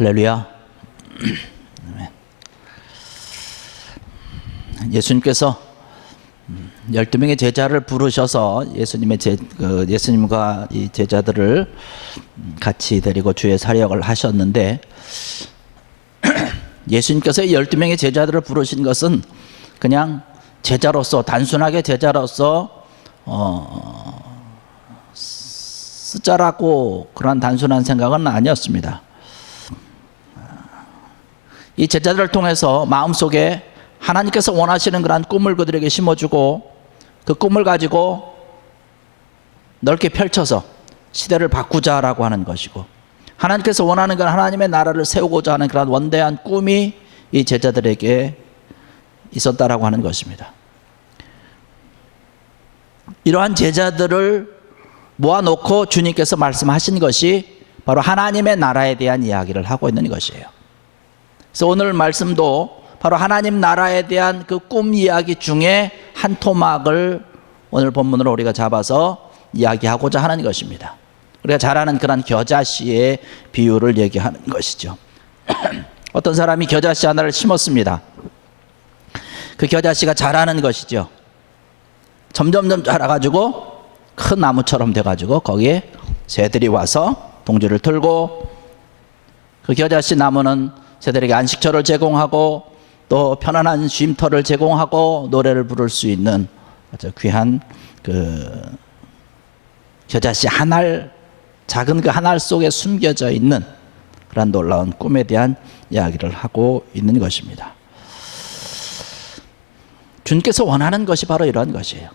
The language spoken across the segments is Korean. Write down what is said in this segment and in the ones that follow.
할렐루야. 예수님께서 12명의 제자를 부르셔서 예수님과 이 제자들을 같이 데리고 주의 사역을 하셨는데, 예수님께서 12명의 제자들을 부르신 것은 그냥 제자로서, 단순하게 제자로서 쓰자라고 그런 단순한 생각은 아니었습니다. 이 제자들을 통해서 마음속에 하나님께서 원하시는 그런 꿈을 그들에게 심어주고, 그 꿈을 가지고 넓게 펼쳐서 시대를 바꾸자라고 하는 것이고, 하나님께서 원하는 건 하나님의 나라를 세우고자 하는 그런 원대한 꿈이 이 제자들에게 있었다라고 하는 것입니다. 이러한 제자들을 모아놓고 주님께서 말씀하신 것이 바로 하나님의 나라에 대한 이야기를 하고 있는 것이에요. 그래서 오늘 말씀도 바로 하나님 나라에 대한 그 꿈 이야기 중에 한 토막을 오늘 본문으로 우리가 잡아서 이야기하고자 하는 것입니다. 우리가 잘 아는 그런 겨자씨의 비유를 얘기하는 것이죠. 어떤 사람이 겨자씨 하나를 심었습니다. 그 겨자씨가 자라는 것이죠. 점점점 자라가지고 큰 나무처럼 돼가지고 거기에 새들이 와서 동지를 틀고, 그 겨자씨 나무는 새들에게 안식처를 제공하고 또 편안한 쉼터를 제공하고 노래를 부를 수 있는 아주 귀한 그 겨자씨 한 알, 작은 그 한 알 속에 숨겨져 있는 그런 놀라운 꿈에 대한 이야기를 하고 있는 것입니다. 주님께서 원하는 것이 바로 이런 것이에요.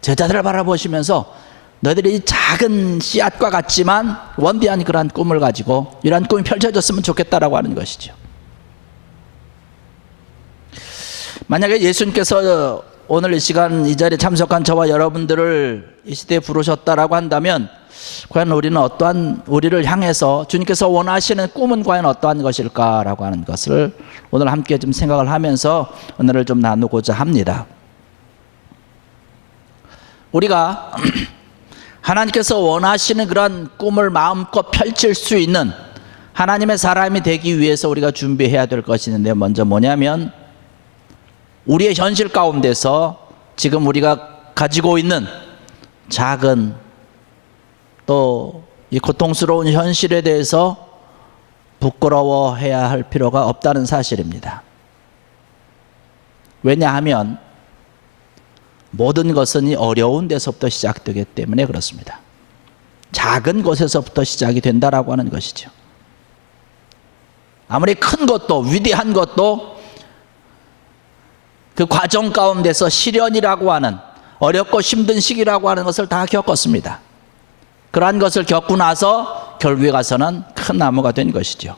제자들을 바라보시면서 너희들이 작은 씨앗과 같지만 원대한 그러한 꿈을 가지고 이러한 꿈이 펼쳐졌으면 좋겠다라고 하는 것이죠. 만약에 예수님께서 오늘 이 시간 이 자리에 참석한 저와 여러분들을 이 시대에 부르셨다라고 한다면, 과연 우리를 향해서 주님께서 원하시는 꿈은 과연 어떠한 것일까라고 하는 것을 오늘 함께 좀 생각을 하면서 오늘을 좀 나누고자 합니다. 우리가 하나님께서 원하시는 그런 꿈을 마음껏 펼칠 수 있는 하나님의 사람이 되기 위해서 우리가 준비해야 될 것이 있는데, 먼저 뭐냐면 우리의 현실 가운데서 지금 우리가 가지고 있는 작은 또 이 고통스러운 현실에 대해서 부끄러워해야 할 필요가 없다는 사실입니다. 왜냐하면 모든 것은 이 어려운 데서부터 시작되기 때문에 그렇습니다. 작은 것에서부터 시작이 된다라고 하는 것이죠. 아무리 큰 것도, 위대한 것도 그 과정 가운데서 시련이라고 하는, 어렵고 힘든 시기라고 하는 것을 다 겪었습니다. 그러한 것을 겪고 나서 결국에 가서는 큰 나무가 된 것이죠.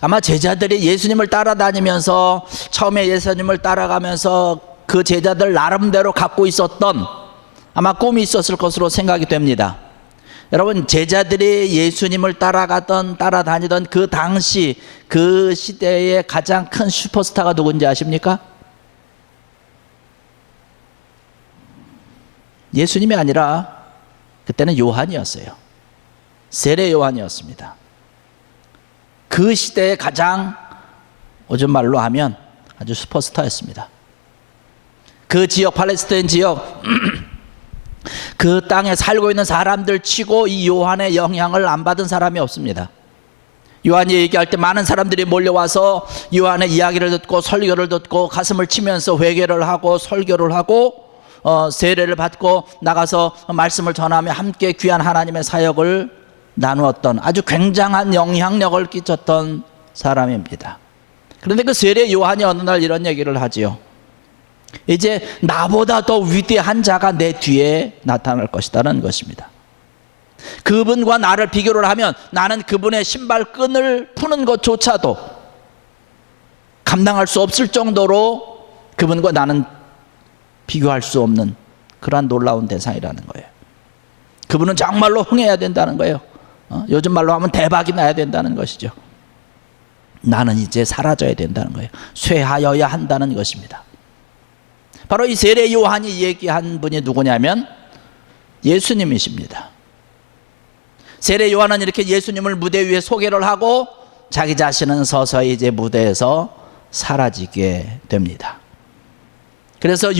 아마 제자들이 예수님을 따라다니면서, 처음에 예수님을 따라가면서 그 제자들 나름대로 갖고 있었던 아마 꿈이 있었을 것으로 생각이 됩니다. 여러분, 제자들이 예수님을 따라다니던 그 당시, 그 시대의 가장 큰 슈퍼스타가 누군지 아십니까? 예수님이 아니라 그때는 요한이었어요. 세례 요한이었습니다. 그 시대의 가장, 요즘 말로 하면 아주 슈퍼스타였습니다. 그 지역, 팔레스타인 지역 그 땅에 살고 있는 사람들 치고 이 요한의 영향을 안 받은 사람이 없습니다. 요한이 얘기할 때 많은 사람들이 몰려와서 요한의 이야기를 듣고 설교를 듣고 가슴을 치면서 회개를 하고 설교를 하고 세례를 받고 나가서 말씀을 전하며 함께 귀한 하나님의 사역을 나누었던 아주 굉장한 영향력을 끼쳤던 사람입니다. 그런데 그 세례 요한이 어느 날 이런 얘기를 하지요. 이제 나보다 더 위대한 자가 내 뒤에 나타날 것이다라는 것입니다. 그분과 나를 비교를 하면 나는 그분의 신발끈을 푸는 것조차도 감당할 수 없을 정도로 그분과 나는 비교할 수 없는 그러한 놀라운 대상이라는 거예요. 그분은 정말로 흥해야 된다는 거예요. 요즘 말로 하면 대박이 나야 된다는 것이죠. 나는 이제 사라져야 된다는 거예요. 쇠하여야 한다는 것입니다. 바로 이 세례 요한이 얘기한 분이 누구냐면 예수님이십니다. 세례 요한은 이렇게 예수님을 무대 위에 소개를 하고 자기 자신은 서서히 이제 무대에서 사라지게 됩니다. 그래서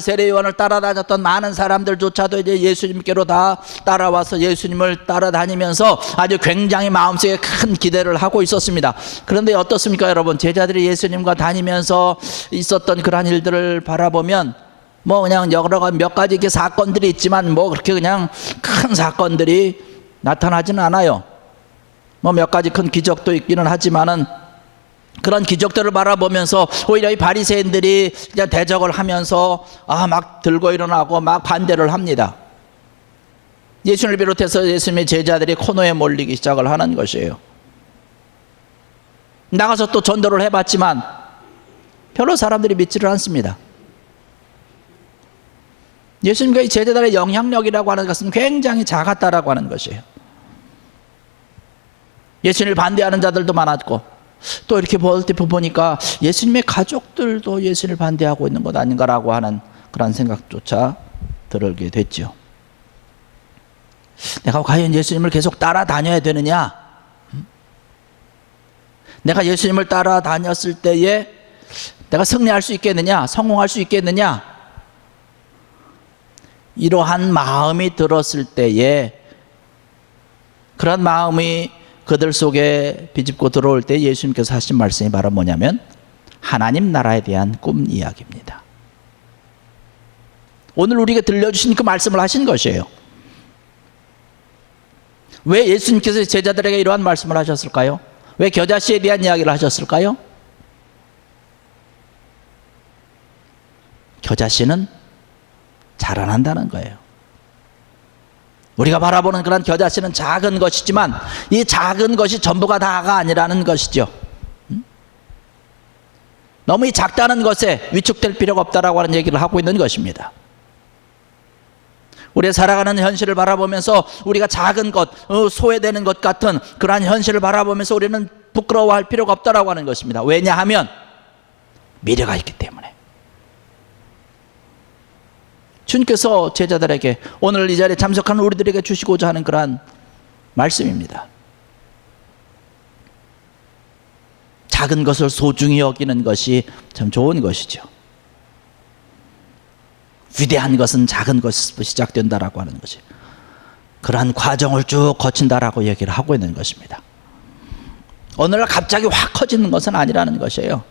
세례 요한을 따라다녔던 많은 사람들조차도 이제 예수님께로 다 따라와서 예수님을 따라다니면서 아주 굉장히 마음속에 큰 기대를 하고 있었습니다. 그런데 어떻습니까, 여러분? 제자들이 예수님과 다니면서 있었던 그러한 일들을 바라보면 뭐 그냥 몇 가지 이렇게 사건들이 있지만 뭐 그렇게 그냥 큰 사건들이 나타나지는 않아요. 뭐 몇 가지 큰 기적도 있기는 하지만은 그런 기적들을 바라보면서 오히려 이 바리새인들이 그냥 대적을 하면서 막 들고 일어나고 막 반대를 합니다. 예수님을 비롯해서 예수님의 제자들이 코너에 몰리기 시작을 하는 것이에요. 나가서 또 전도를 해봤지만 별로 사람들이 믿지를 않습니다. 예수님과 이 제자들의 영향력이라고 하는 것은 굉장히 작았다라고 하는 것이에요. 예수님을 반대하는 자들도 많았고 또 이렇게 보니까 예수님의 가족들도 예수님을 반대하고 있는 것 아닌가라고 하는 그런 생각조차 들게 됐죠. 내가 과연 예수님을 계속 따라다녀야 되느냐? 내가 예수님을 따라다녔을 때에 내가 승리할 수 있겠느냐? 성공할 수 있겠느냐? 이러한 마음이 들었을 때에 그런 마음이 그들 속에 비집고 들어올 때 예수님께서 하신 말씀이 바로 뭐냐면 하나님 나라에 대한 꿈 이야기입니다. 오늘 우리에게 들려주신 그 말씀을 하신 것이에요. 왜 예수님께서 제자들에게 이러한 말씀을 하셨을까요? 왜 겨자씨에 대한 이야기를 하셨을까요? 겨자씨는 자라난다는 거예요. 우리가 바라보는 그런 겨자씨는 작은 것이지만 이 작은 것이 전부가 다가 아니라는 것이죠. 너무 이 작다는 것에 위축될 필요가 없다라고 하는 얘기를 하고 있는 것입니다. 우리가 살아가는 현실을 바라보면서 우리가 작은 것, 소외되는 것 같은 그러한 현실을 바라보면서 우리는 부끄러워할 필요가 없다라고 하는 것입니다. 왜냐하면 미래가 있기 때문에. 주님께서 제자들에게 오늘 이 자리에 참석하는 우리들에게 주시고자 하는 그러한 말씀입니다. 작은 것을 소중히 여기는 것이 참 좋은 것이죠. 위대한 것은 작은 것에서 시작된다라고 하는 것이 그러한 과정을 쭉 거친다라고 얘기를 하고 있는 것입니다. 오늘날 갑자기 확 커지는 것은 아니라는 것이에요.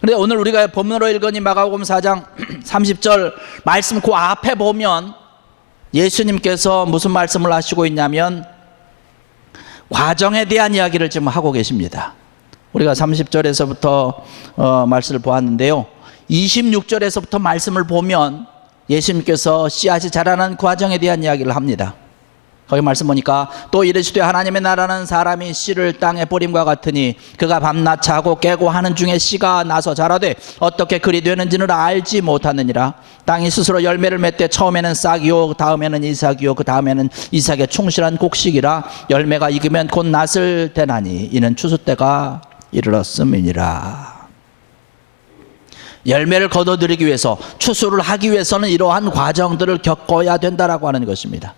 그런데 오늘 우리가 본문으로 읽은 이 마가복음 4장 30절 말씀 그 앞에 보면 예수님께서 무슨 말씀을 하시고 있냐면 과정에 대한 이야기를 지금 하고 계십니다. 우리가 30절에서부터 말씀을 보았는데요. 26절에서부터 말씀을 보면 예수님께서 씨앗이 자라는 과정에 대한 이야기를 합니다. 거기 말씀 보니까 또 이르시되 하나님의 나라는 사람이 씨를 땅에 뿌림과 같으니 그가 밤낮 자고 깨고 하는 중에 씨가 나서 자라되 어떻게 그리 되는지는 알지 못하느니라. 땅이 스스로 열매를 맺되 처음에는 싹이요 다음에는 이삭이요 그 다음에는 이삭의 충실한 곡식이라. 열매가 익으면 곧 낫을 대나니 이는 추수 때가 이르렀음이니라. 열매를 거둬들이기 위해서 추수를 하기 위해서는 이러한 과정들을 겪어야 된다라고 하는 것입니다.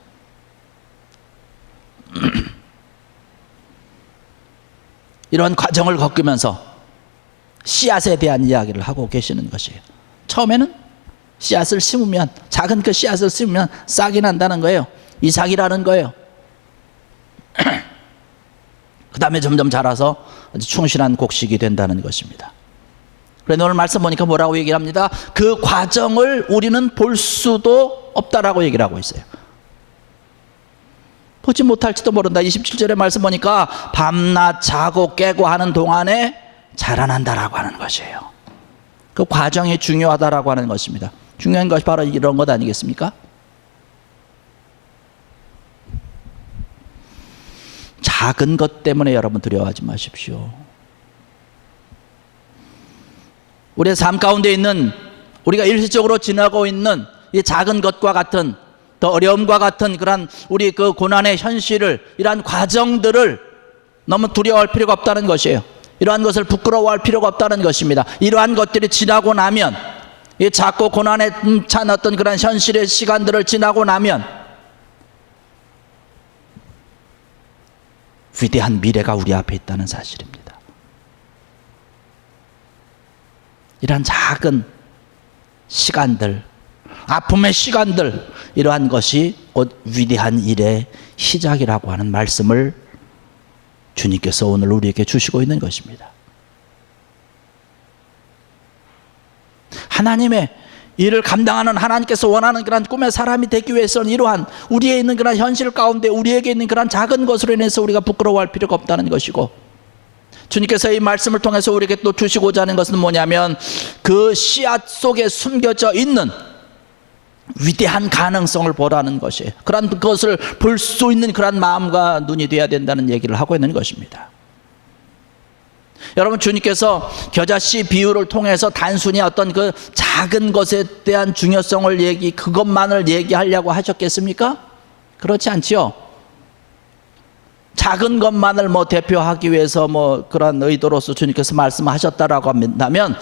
이런 과정을 겪으면서 씨앗에 대한 이야기를 하고 계시는 것이에요. 처음에는 씨앗을 심으면 작은 그 씨앗을 심으면 싹이 난다는 거예요. 이삭이라는 거예요. 그 다음에 점점 자라서 아주 충실한 곡식이 된다는 것입니다. 그런데 오늘 말씀 보니까 뭐라고 얘기를 합니다. 그 과정을 우리는 볼 수도 없다라고 얘기를 하고 있어요. 보지 못할지도 모른다. 27절의 말씀 보니까 밤낮 자고 깨고 하는 동안에 자라난다라고 하는 것이에요. 그 과정이 중요하다라고 하는 것입니다. 중요한 것이 바로 이런 것 아니겠습니까? 작은 것 때문에 여러분 두려워하지 마십시오. 우리의 삶 가운데 있는 우리가 일시적으로 지나고 있는 이 작은 것과 같은 더 어려움과 같은 그런 우리 그 고난의 현실을 이러한 과정들을 너무 두려워할 필요가 없다는 것이에요. 이러한 것을 부끄러워할 필요가 없다는 것입니다. 이러한 것들이 지나고 나면 이 작고 고난에 찬 어떤 그런 현실의 시간들을 지나고 나면 위대한 미래가 우리 앞에 있다는 사실입니다. 이러한 작은 시간들, 아픔의 시간들, 이러한 것이 곧 위대한 일의 시작이라고 하는 말씀을 주님께서 오늘 우리에게 주시고 있는 것입니다. 하나님의 일을 감당하는 하나님께서 원하는 그런 꿈의 사람이 되기 위해서는 이러한 우리에 있는 그런 현실 가운데 우리에게 있는 그런 작은 것으로 인해서 우리가 부끄러워할 필요가 없다는 것이고, 주님께서 이 말씀을 통해서 우리에게 또 주시고자 하는 것은 뭐냐면 그 씨앗 속에 숨겨져 있는 위대한 가능성을 보라는 것이에요. 그런 것을 볼 수 있는 그런 마음과 눈이 되어야 된다는 얘기를 하고 있는 것입니다. 여러분, 주님께서 겨자씨 비유를 통해서 단순히 어떤 그 작은 것에 대한 중요성을 그것만을 얘기하려고 하셨겠습니까? 그렇지 않지요. 작은 것만을 대표하기 위해서 그런 의도로서 주님께서 말씀하셨다라고 한다면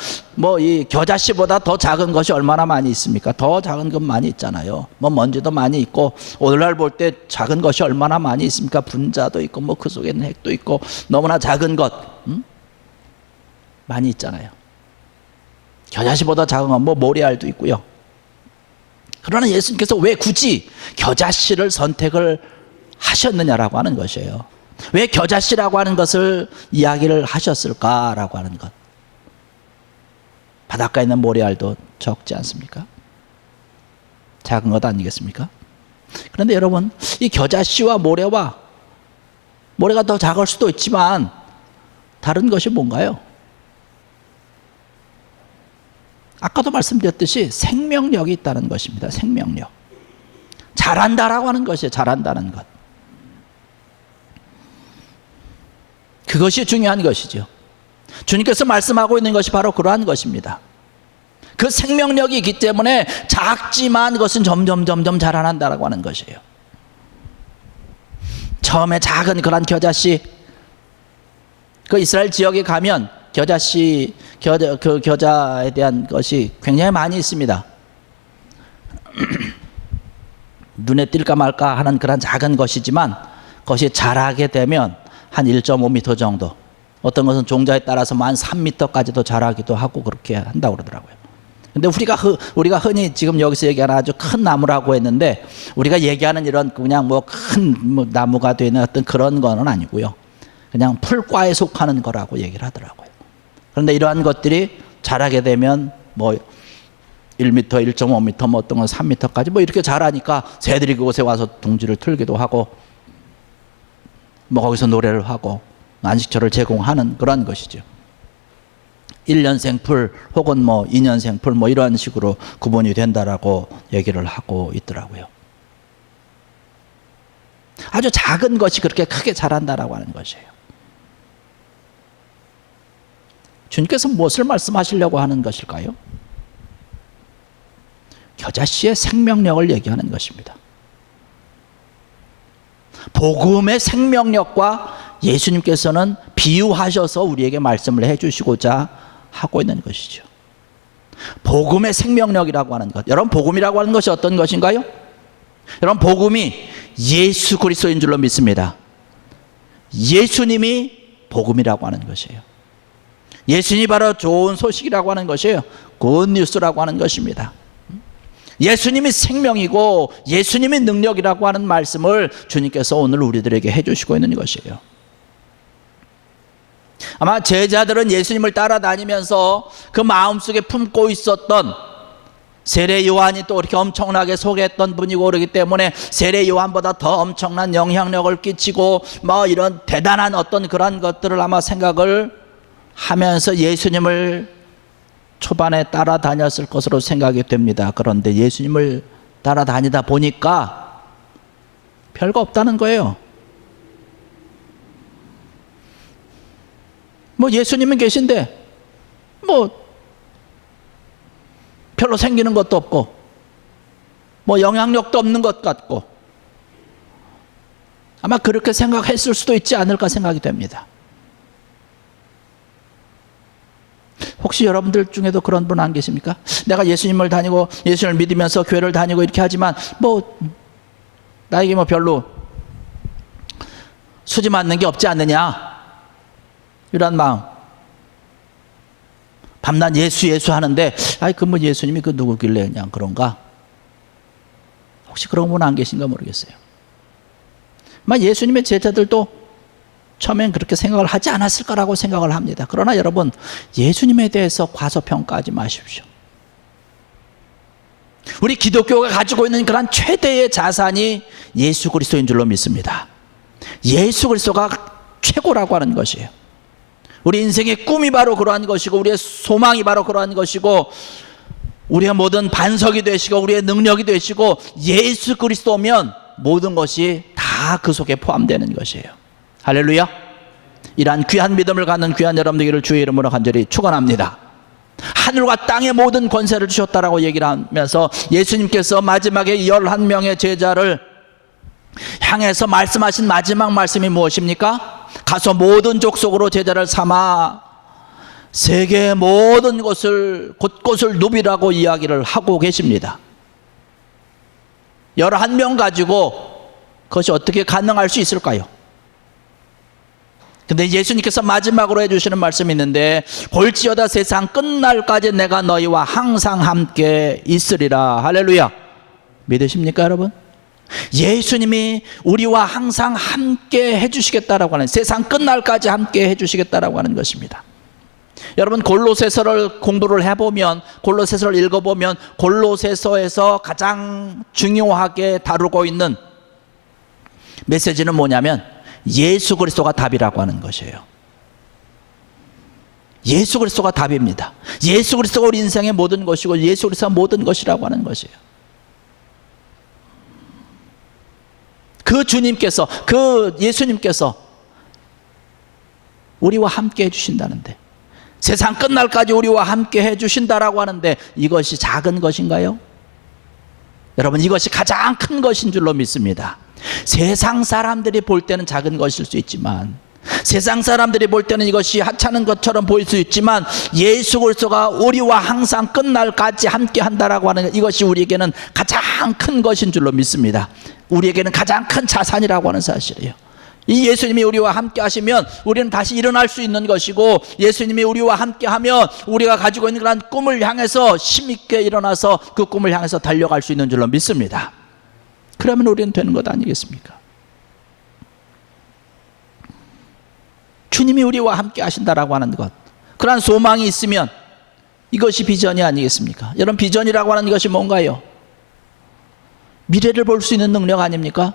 이 겨자씨보다 더 작은 것이 얼마나 많이 있습니까? 더 작은 것 많이 있잖아요. 먼지도 많이 있고, 오늘날 볼 때 작은 것이 얼마나 많이 있습니까? 분자도 있고 그 속에는 핵도 있고 너무나 작은 것 많이 있잖아요. 겨자씨보다 작은 건 모래알도 있고요. 그러나 예수님께서 왜 굳이 겨자씨를 선택을 하셨느냐라고 하는 것이에요. 왜 겨자씨라고 하는 것을 이야기를 하셨을까라고 하는 것. 바닷가에 있는 모래알도 적지 않습니까? 작은 것 아니겠습니까? 그런데 여러분, 이 겨자씨와 모래가 더 작을 수도 있지만 다른 것이 뭔가요? 아까도 말씀드렸듯이 생명력이 있다는 것입니다. 생명력. 잘한다라고 하는 것이에요. 잘한다는 것. 그것이 중요한 것이죠. 주님께서 말씀하고 있는 것이 바로 그러한 것입니다. 그 생명력이 있기 때문에 작지만 그것은 점점 자라난다라고 하는 것이에요. 처음에 작은 그런 겨자씨, 그 이스라엘 지역에 가면 그 겨자에 대한 것이 굉장히 많이 있습니다. 눈에 띌까 말까 하는 그런 작은 것이지만 그것이 자라게 되면 한 1.5m 정도, 어떤 것은 종자에 따라서 한 3m까지도 자라기도 하고 그렇게 한다고 그러더라고요. 근데 우리가 흔히 지금 여기서 얘기하는 아주 큰 나무라고 했는데, 우리가 얘기하는 이런 그냥 큰 나무가 되는 어떤 그런 거는 아니고요. 그냥 풀과에 속하는 거라고 얘기를 하더라고요. 그런데 이러한 것들이 자라게 되면 1m, 1.5m, 어떤 건 3m까지 이렇게 자라니까 새들이 그곳에 와서 둥지를 틀기도 하고 거기서 노래를 하고 안식처를 제공하는 그런 것이죠. 1년생 풀 혹은 2년생 풀 이런 식으로 구분이 된다라고 얘기를 하고 있더라고요. 아주 작은 것이 그렇게 크게 자란다라고 하는 것이에요. 주님께서 무엇을 말씀하시려고 하는 것일까요? 겨자씨의 생명력을 얘기하는 것입니다. 복음의 생명력과 예수님께서는 비유하셔서 우리에게 말씀을 해주시고자 하고 있는 것이죠. 복음의 생명력이라고 하는 것. 여러분, 복음이라고 하는 것이 어떤 것인가요? 여러분, 복음이 예수 그리스도인 줄로 믿습니다. 예수님이 복음이라고 하는 것이에요. 예수님이 바로 좋은 소식이라고 하는 것이에요. 굿뉴스라고 하는 것입니다. 예수님이 생명이고 예수님이 능력이라고 하는 말씀을 주님께서 오늘 우리들에게 해주시고 있는 것이에요. 아마 제자들은 예수님을 따라다니면서 그 마음속에 품고 있었던, 세례 요한이 또 이렇게 엄청나게 소개했던 분이고 그러기 때문에 세례 요한보다 더 엄청난 영향력을 끼치고 이런 대단한 어떤 그런 것들을 아마 생각을 하면서 예수님을 초반에 따라다녔을 것으로 생각이 됩니다. 그런데 예수님을 따라다니다 보니까 별거 없다는 거예요. 예수님은 계신데 별로 생기는 것도 없고 영향력도 없는 것 같고, 아마 그렇게 생각했을 수도 있지 않을까 생각이 됩니다. 혹시 여러분들 중에도 그런 분 안 계십니까? 내가 예수님을 다니고 예수님을 믿으면서 교회를 다니고 이렇게 하지만 나에게 별로 수지 맞는 게 없지 않느냐, 이런 마음. 밤낮 예수 하는데 아이 그 뭐 예수님이 그 누구길래 그냥 그런가? 혹시 그런 분 안 계신가 모르겠어요. 아마 예수님의 제자들도 처음엔 그렇게 생각을 하지 않았을 거라고 생각을 합니다. 그러나 여러분, 예수님에 대해서 과소평가하지 마십시오. 우리 기독교가 가지고 있는 그런 최대의 자산이 예수 그리스도인 줄로 믿습니다. 예수 그리스도가 최고라고 하는 것이에요. 우리 인생의 꿈이 바로 그러한 것이고, 우리의 소망이 바로 그러한 것이고, 우리의 모든 반석이 되시고, 우리의 능력이 되시고, 예수 그리스도면 모든 것이 다 그 속에 포함되는 것이에요. 할렐루야. 이러한 귀한 믿음을 갖는 귀한 여러분들에게 주의 이름으로 간절히 축원합니다. 하늘과 땅의 모든 권세를 주셨다라고 얘기를 하면서 예수님께서 마지막에 11명의 제자를 향해서 말씀하신 마지막 말씀이 무엇입니까? 가서 모든 족속으로 제자를 삼아 세계의 모든 곳곳을 누비라고 이야기를 하고 계십니다. 11명 가지고 그것이 어떻게 가능할 수 있을까요? 근데 예수님께서 마지막으로 해주시는 말씀이 있는데, 볼지어다 세상 끝날까지 내가 너희와 항상 함께 있으리라. 할렐루야. 믿으십니까 여러분? 예수님이 우리와 항상 함께 해주시겠다라고 하는, 세상 끝날까지 함께 해주시겠다라고 하는 것입니다. 여러분, 골로새서를 공부를 해보면, 골로새서를 읽어보면 골로새서에서 가장 중요하게 다루고 있는 메시지는 뭐냐면 예수 그리스도가 답이라고 하는 것이에요. 예수 그리스도가 답입니다. 예수 그리스도가 우리 인생의 모든 것이고, 예수 그리스도가 모든 것이라고 하는 것이에요. 그 주님께서, 그 예수님께서 우리와 함께 해주신다는데, 세상 끝날까지 우리와 함께 해주신다라고 하는데, 이것이 작은 것인가요? 여러분, 이것이 가장 큰 것인 줄로 믿습니다. 세상 사람들이 볼 때는 작은 것일 수 있지만, 세상 사람들이 볼 때는 이것이 하찮은 것처럼 보일 수 있지만, 예수 그리스도가 우리와 항상 끝날까지 함께 한다라고 하는 이것이 우리에게는 가장 큰 것인 줄로 믿습니다. 우리에게는 가장 큰 자산이라고 하는 사실이에요. 이 예수님이 우리와 함께 하시면 우리는 다시 일어날 수 있는 것이고, 예수님이 우리와 함께 하면 우리가 가지고 있는 그런 꿈을 향해서 힘있게 일어나서 그 꿈을 향해서 달려갈 수 있는 줄로 믿습니다. 그러면 우리는 되는 것 아니겠습니까? 주님이 우리와 함께 하신다라고 하는 것, 그러한 소망이 있으면 이것이 비전이 아니겠습니까? 여러분, 비전이라고 하는 것이 뭔가요? 미래를 볼 수 있는 능력 아닙니까?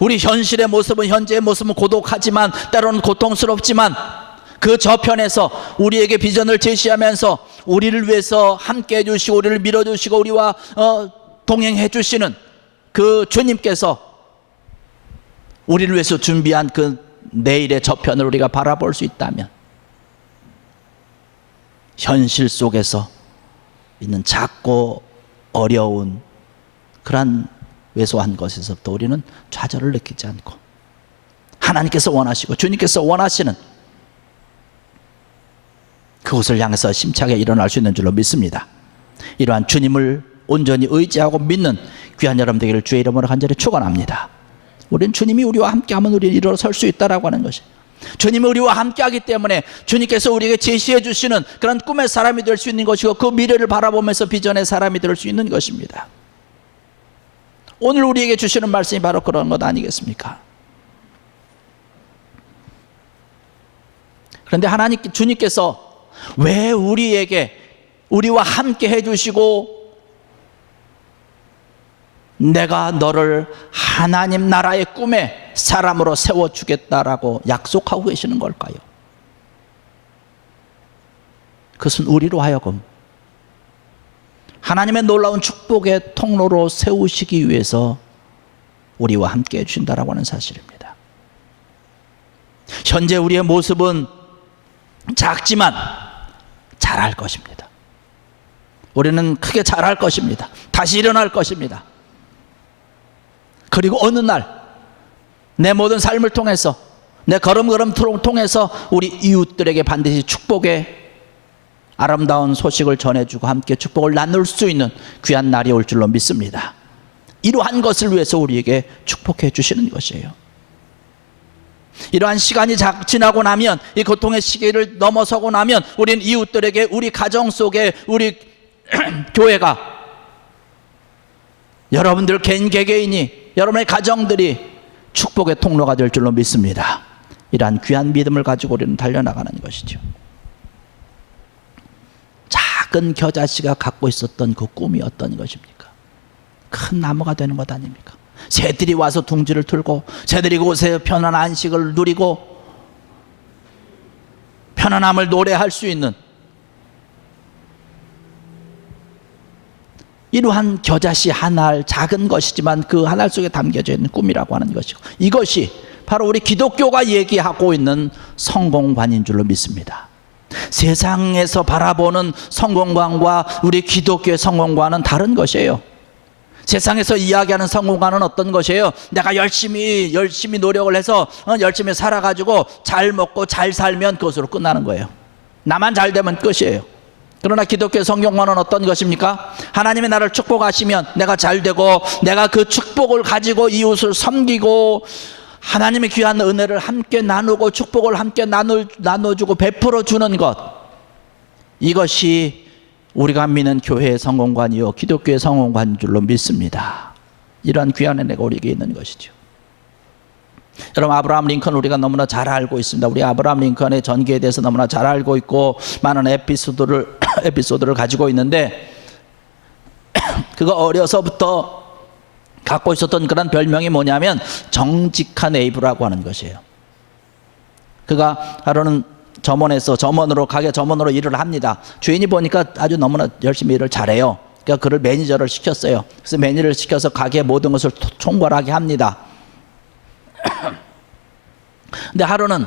우리 현실의 모습은, 현재의 모습은 고독하지만, 때로는 고통스럽지만, 그 저편에서 우리에게 비전을 제시하면서 우리를 위해서 함께 해주시고, 우리를 밀어주시고, 우리와 동행해 주시는 그 주님께서 우리를 위해서 준비한 그 내일의 저편을 우리가 바라볼 수 있다면, 현실 속에서 있는 작고 어려운 그런 왜소한 것에서부터 우리는 좌절을 느끼지 않고, 하나님께서 원하시고 주님께서 원하시는 그곳을 향해서 심차게 일어날 수 있는 줄로 믿습니다. 이러한 주님을 온전히 의지하고 믿는 귀한 여러분들에게 주의 이름으로 간절히 축원합니다. 우리는 주님이 우리와 함께하면 우리는 일어설 수 있다라고 하는 것이, 주님이 우리와 함께하기 때문에 주님께서 우리에게 제시해 주시는 그런 꿈의 사람이 될 수 있는 것이고, 그 미래를 바라보면서 비전의 사람이 될 수 있는 것입니다. 오늘 우리에게 주시는 말씀이 바로 그런 것 아니겠습니까? 그런데 주님께서 왜 우리와 함께 해주시고, 내가 너를 하나님 나라의 꿈의 사람으로 세워주겠다라고 약속하고 계시는 걸까요? 그것은 우리로 하여금 하나님의 놀라운 축복의 통로로 세우시기 위해서 우리와 함께 해주신다라고 하는 사실입니다. 현재 우리의 모습은 작지만 잘할 것입니다. 우리는 크게 잘할 것입니다. 다시 일어날 것입니다. 그리고 어느 날 내 모든 삶을 통해서, 내 걸음걸음 통해서 우리 이웃들에게 반드시 축복의 아름다운 소식을 전해주고 함께 축복을 나눌 수 있는 귀한 날이 올 줄로 믿습니다. 이러한 것을 위해서 우리에게 축복해 주시는 것이에요. 이러한 시간이 지나고 나면, 이 고통의 시기를 넘어서고 나면 우리는 이웃들에게, 우리 가정 속에, 우리 교회가, 여러분들 개개인이, 여러분의 가정들이 축복의 통로가 될 줄로 믿습니다. 이러한 귀한 믿음을 가지고 우리는 달려나가는 것이죠. 작은 겨자씨가 갖고 있었던 그 꿈이 어떤 것입니까? 큰 나무가 되는 것 아닙니까? 새들이 와서 둥지를 틀고, 새들이 그곳에 편안한 안식을 누리고 편안함을 노래할 수 있는 이러한 겨자씨 한 알, 작은 것이지만 그 한 알 속에 담겨져 있는 꿈이라고 하는 것이고, 이것이 바로 우리 기독교가 얘기하고 있는 성공관인 줄로 믿습니다. 세상에서 바라보는 성공관과 우리 기독교의 성공관은 다른 것이에요. 세상에서 이야기하는 성공관은 어떤 것이에요? 내가 열심히 노력을 해서 열심히 살아가지고 잘 먹고 잘 살면 그것으로 끝나는 거예요. 나만 잘 되면 끝이에요. 그러나 기독교의 성공관은 어떤 것입니까? 하나님이 나를 축복하시면 내가 잘 되고, 내가 그 축복을 가지고 이웃을 섬기고, 하나님의 귀한 은혜를 함께 나누고, 축복을 함께 나눠주고 베풀어 주는 것, 이것이 우리가 믿는 교회의 성공관이요 기독교의 성공관인 줄로 믿습니다. 이러한 귀한 은혜가 우리에게 있는 것이죠. 여러분, 아브라함 링컨 우리가 너무나 잘 알고 있습니다. 우리 아브라함 링컨의 전기에 대해서 너무나 잘 알고 있고 많은 에피소드를 가지고 있는데, 그가 어려서부터 갖고 있었던 그런 별명이 뭐냐면 정직한 에이브라고 하는 것이에요. 그가 하루는 가게 점원으로 일을 합니다. 주인이 보니까 아주 너무나 열심히 일을 잘해요. 그러니까 그를 매니저를 시켰어요. 그래서 매니저를 시켜서 가게의 모든 것을 총괄하게 합니다. 근데 하루는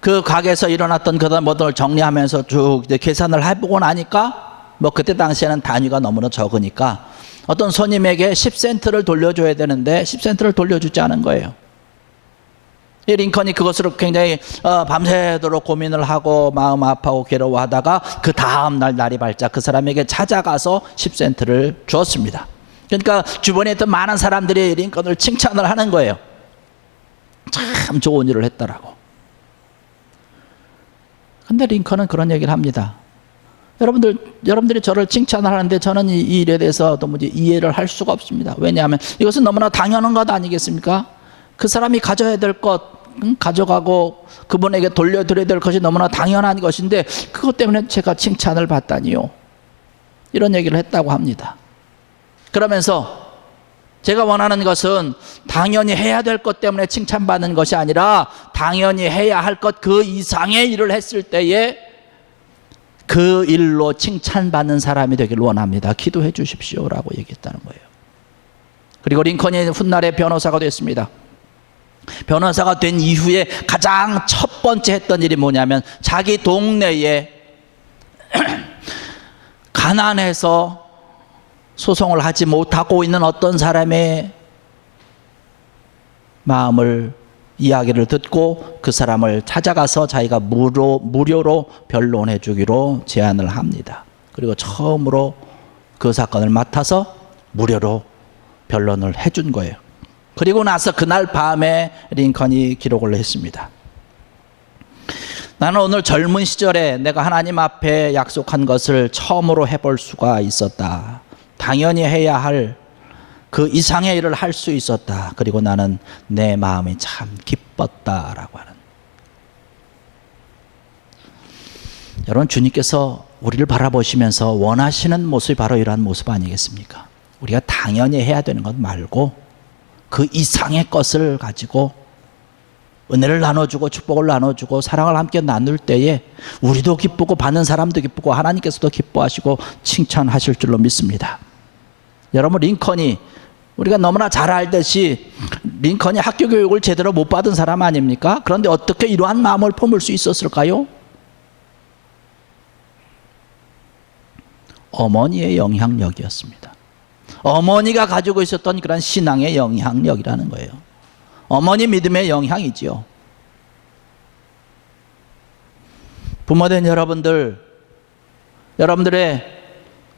그 가게에서 일어났던 그런 모든 걸 정리하면서 쭉 계산을 해보고 나니까, 그때 당시에는 단위가 너무나 적으니까 어떤 손님에게 10센트를 돌려줘야 되는데 10센트를 돌려주지 않은 거예요. 이 링컨이 그것으로 굉장히 밤새도록 고민을 하고 마음 아파하고 괴로워하다가 그 다음 날이 밝자 그 사람에게 찾아가서 10센트를 주었습니다. 그러니까 주변에 있던 많은 사람들이 링컨을 칭찬을 하는 거예요. 참 좋은 일을 했더라고. 근데 링컨은 그런 얘기를 합니다. 여러분들이 저를 칭찬을 하는데 저는 이 일에 대해서 도무지 이해를 할 수가 없습니다. 왜냐하면 이것은 너무나 당연한 것 아니겠습니까? 그 사람이 가져야 될 것 가져가고 그분에게 돌려드려야 될 것이 너무나 당연한 것인데 그것 때문에 제가 칭찬을 받다니요, 이런 얘기를 했다고 합니다. 그러면서 제가 원하는 것은 당연히 해야 될 것 때문에 칭찬받는 것이 아니라 당연히 해야 할 것 그 이상의 일을 했을 때에 그 일로 칭찬받는 사람이 되길 원합니다. 기도해 주십시오라고 얘기했다는 거예요. 그리고 링컨이 훗날에 변호사가 됐습니다. 변호사가 된 이후에 가장 첫 번째 했던 일이 뭐냐면 자기 동네에 가난해서 소송을 하지 못하고 있는 어떤 사람의 이야기를 듣고 그 사람을 찾아가서 자기가 무료로 변론해 주기로 제안을 합니다. 그리고 처음으로 그 사건을 맡아서 무료로 변론을 해준 거예요. 그리고 나서 그날 밤에 링컨이 기록을 했습니다. 나는 오늘 젊은 시절에 내가 하나님 앞에 약속한 것을 처음으로 해볼 수가 있었다. 당연히 해야 할 그 이상의 일을 할 수 있었다. 그리고 나는 내 마음이 참 기뻤다라고 하는. 여러분, 주님께서 우리를 바라보시면서 원하시는 모습이 바로 이러한 모습 아니겠습니까? 우리가 당연히 해야 되는 것 말고 그 이상의 것을 가지고 은혜를 나눠주고 축복을 나눠주고 사랑을 함께 나눌 때에 우리도 기쁘고 받는 사람도 기쁘고 하나님께서도 기뻐하시고 칭찬하실 줄로 믿습니다. 여러분, 링컨이 우리가 너무나 잘 알듯이 링컨이 학교 교육을 제대로 못 받은 사람 아닙니까? 그런데 어떻게 이러한 마음을 품을 수 있었을까요? 어머니의 영향력이었습니다. 어머니가 가지고 있었던 그런 신앙의 영향력이라는 거예요. 어머니 믿음의 영향이지요. 부모된 여러분들의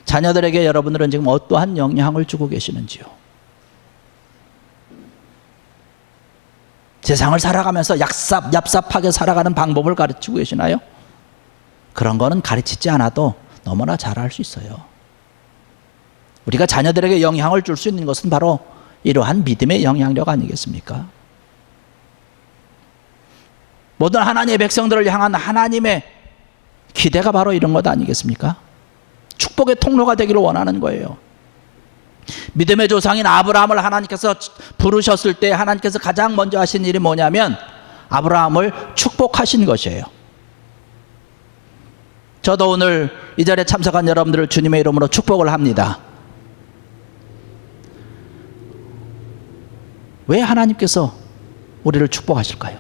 자녀들에게 여러분들은 지금 어떠한 영향을 주고 계시는지요? 세상을 살아가면서 얍삽하게 살아가는 방법을 가르치고 계시나요? 그런 거는 가르치지 않아도 너무나 잘 알 수 있어요. 우리가 자녀들에게 영향을 줄 수 있는 것은 바로 이러한 믿음의 영향력 아니겠습니까? 모든 하나님의 백성들을 향한 하나님의 기대가 바로 이런 것 아니겠습니까? 축복의 통로가 되기를 원하는 거예요. 믿음의 조상인 아브라함을 하나님께서 부르셨을 때 하나님께서 가장 먼저 하신 일이 뭐냐면 아브라함을 축복하신 것이에요. 저도 오늘 이 자리에 참석한 여러분들을 주님의 이름으로 축복을 합니다. 왜 하나님께서 우리를 축복하실까요?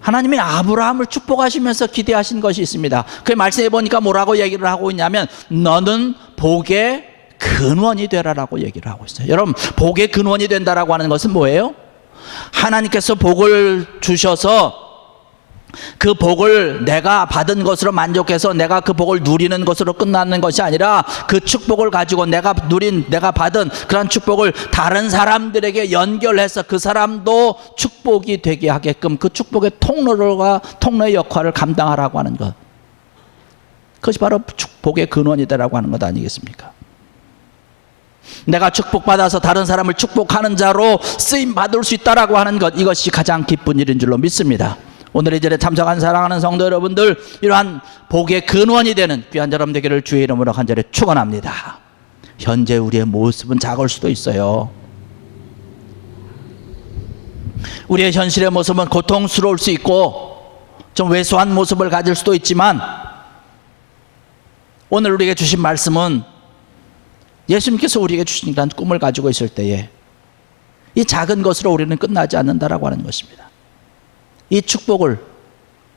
하나님이 아브라함을 축복하시면서 기대하신 것이 있습니다. 그 말씀해 보니까 뭐라고 얘기를 하고 있냐면 너는 복의 근원이 되라라고 얘기를 하고 있어요. 여러분, 복의 근원이 된다라고 하는 것은 뭐예요? 하나님께서 복을 주셔서 그 복을 내가 받은 것으로 만족해서 내가 그 복을 누리는 것으로 끝나는 것이 아니라 그 축복을 가지고 내가 받은 그런 축복을 다른 사람들에게 연결해서 그 사람도 축복이 되게 하게끔 그 축복의 통로의 역할을 감당하라고 하는 것. 그것이 바로 복의 근원이다라고 하는 것 아니겠습니까? 내가 축복받아서 다른 사람을 축복하는 자로 쓰임 받을 수 있다라고 하는 것, 이것이 가장 기쁜 일인 줄로 믿습니다. 오늘 이 자리에 참석한 사랑하는 성도 여러분들, 이러한 복의 근원이 되는 귀한 여러분 되기를 주의 이름으로 간절히 축원합니다. 현재 우리의 모습은 작을 수도 있어요. 우리의 현실의 모습은 고통스러울 수 있고 좀 왜소한 모습을 가질 수도 있지만 오늘 우리에게 주신 말씀은 예수님께서 우리에게 주신 그런 꿈을 가지고 있을 때에 이 작은 것으로 우리는 끝나지 않는다라고 하는 것입니다. 이 축복을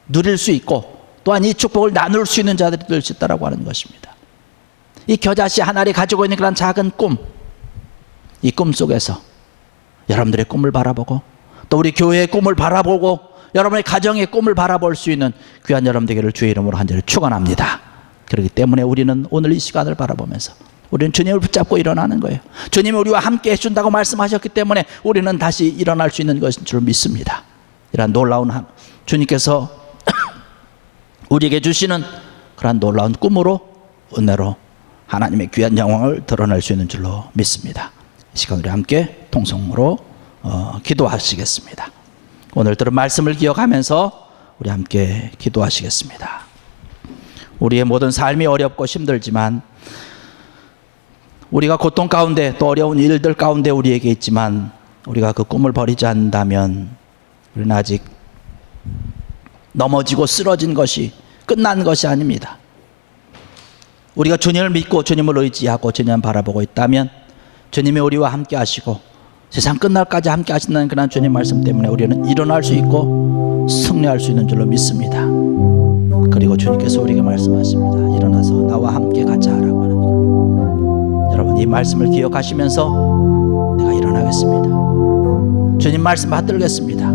누릴 수 있고 또한 이 축복을 나눌 수 있는 자들이 될 수 있다라고 하는 것입니다. 이 겨자씨 하나를 가지고 있는 그런 작은 꿈, 이 꿈 속에서 여러분들의 꿈을 바라보고 또 우리 교회의 꿈을 바라보고 여러분의 가정의 꿈을 바라볼 수 있는 귀한 여러분 되기를 주의 이름으로 간절히 축원합니다. 그렇기 때문에 우리는 오늘 이 시간을 바라보면서 우리는 주님을 붙잡고 일어나는 거예요. 주님이 우리와 함께 해준다고 말씀하셨기 때문에 우리는 다시 일어날 수 있는 것인 줄 믿습니다. 이러한 놀라운 주님께서 우리에게 주시는 그러한 놀라운 꿈으로 은혜로 하나님의 귀한 영광을 드러낼 수 있는 줄로 믿습니다. 이 시간 우리 함께 통성으로 기도하시겠습니다. 오늘 들은 말씀을 기억하면서 우리 함께 기도하시겠습니다. 우리의 모든 삶이 어렵고 힘들지만 우리가 고통 가운데 또 어려운 일들 가운데 우리에게 있지만 우리가 그 꿈을 버리지 않는다면 우리는 아직 넘어지고 쓰러진 것이 끝난 것이 아닙니다. 우리가 주님을 믿고 주님을 의지하고 주님을 바라보고 있다면 주님이 우리와 함께 하시고 세상 끝날까지 함께 하신다는 그런 주님 말씀 때문에 우리는 일어날 수 있고 승리할 수 있는 줄로 믿습니다. 그리고 주님께서 우리에게 말씀하십니다. 일어나서 나와 함께 가자 라고 하는 것. 여러분, 이 말씀을 기억하시면서 내가 일어나겠습니다. 주님 말씀 받들겠습니다.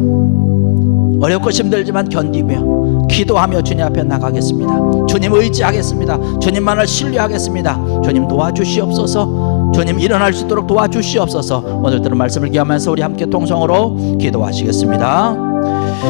어렵고 힘들지만 견디며 기도하며 주님 앞에 나가겠습니다. 주님 의지하겠습니다. 주님만을 신뢰하겠습니다. 주님 도와주시옵소서. 주님 일어날 수 있도록 도와주시옵소서. 오늘 들은 말씀을 기하면서 우리 함께 통성으로 기도하시겠습니다.